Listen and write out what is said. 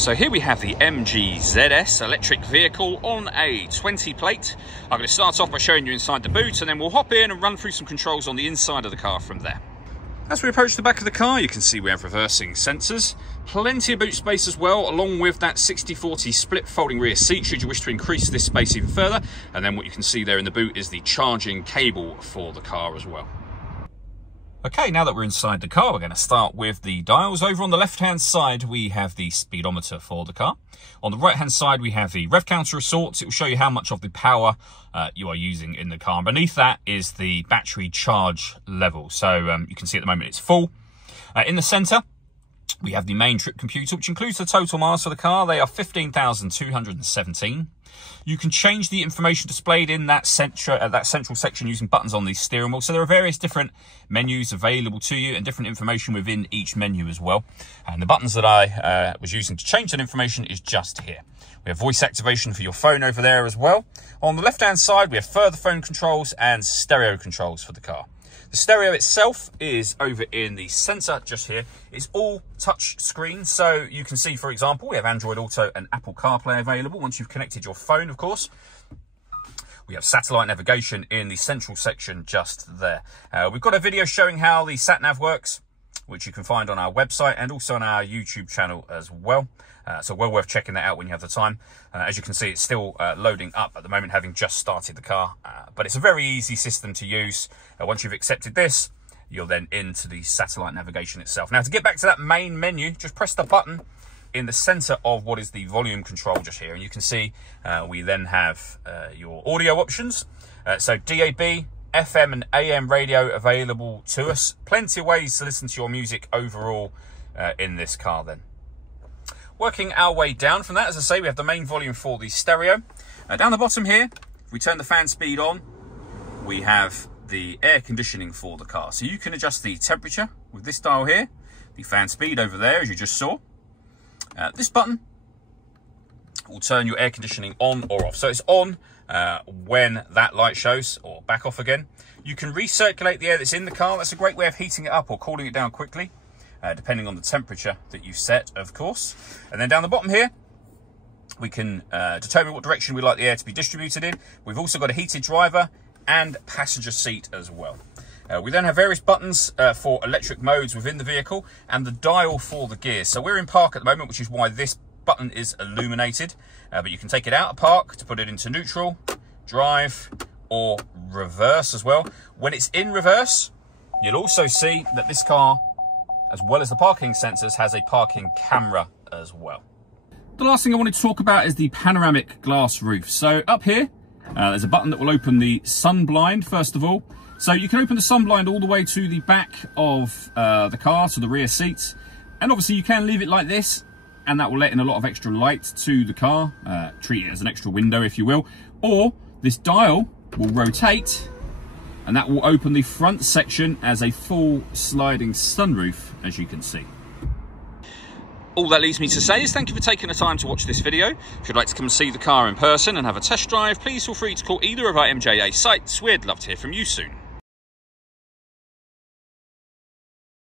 So here we have the MG ZS electric vehicle on a 20 plate. I'm going to start off by showing you inside the boot, and then we'll hop in and run through some controls on the inside of the car from there. As we approach the back of the car, you can see we have reversing sensors, plenty of boot space as well, along with that 60/40 split folding rear seat should you wish to increase this space even further. And then what you can see there in the boot is the charging cable for the car as well. Okay, now that we're inside the car, we're going to start with the dials. Over on the left-hand side, we have the speedometer for the car. On the right-hand side, we have the rev counter of sorts. It will show you how much of the power you are using in the car. Beneath that is the battery charge level. So you can see at the moment it's full. In the centre, we have the main trip computer, which includes the total miles for the car. They are 15,217. You can change the information displayed in that central section using buttons on the steering wheel. So there are various different menus available to you and different information within each menu as well. And the buttons that I was using to change that information is just here. We have voice activation for your phone over there as well. On the left-hand side, we have further phone controls and stereo controls for the car. The stereo itself is over in the centre just here. It's all touch screen, so you can see, for example, we have Android Auto and Apple CarPlay available once you've connected your phone, of course. We have satellite navigation in the central section just there. We've got a video showing how the sat-nav works, which you can find on our website and also on our YouTube channel as well. So well worth checking that out when you have the time. As you can see, it's still loading up at the moment, having just started the car. But it's a very easy system to use. Once you've accepted this, you're then into the satellite navigation itself. Now, to get back to that main menu, just press the button in the center of what is the volume control just here. And you can see we then have your audio options. So DAB, FM and AM radio available to us. Plenty of ways to listen to your music overall in this car then. Working our way down from that, as I say, we have the main volume for the stereo. Down the bottom here, if we turn the fan speed on, we have the air conditioning for the car. So you can adjust the temperature with this dial here, the fan speed over there, as you just saw. This button will turn your air conditioning on or off. So it's on when that light shows, or back off again. You can recirculate the air that's in the car. That's a great way of heating it up or cooling it down quickly. Depending on the temperature that you set, of course. And then down the bottom here, we can determine what direction we like the air to be distributed in. We've also got a heated driver and passenger seat as well. We then have various buttons for electric modes within the vehicle and the dial for the gears. So we're in park at the moment, which is why this button is illuminated. But you can take it out of park to put it into neutral, drive, or reverse as well. When it's in reverse, you'll also see that this car, as well as the parking sensors, has a parking camera as well. The last thing I wanted to talk about is the panoramic glass roof. So up here, there's a button that will open the sun blind, first of all. So you can open the sun blind all the way to the back of the car, to the rear seats. And obviously you can leave it like this, and that will let in a lot of extra light to the car. Treat it as an extra window, if you will. Or this dial will rotate, and that will open the front section as a full sliding sunroof, as you can see. All that leaves me to say is thank you for taking the time to watch this video. If you'd like to come and see the car in person and have a test drive, please feel free to call either of our MJA sites. We'd love to hear from you soon.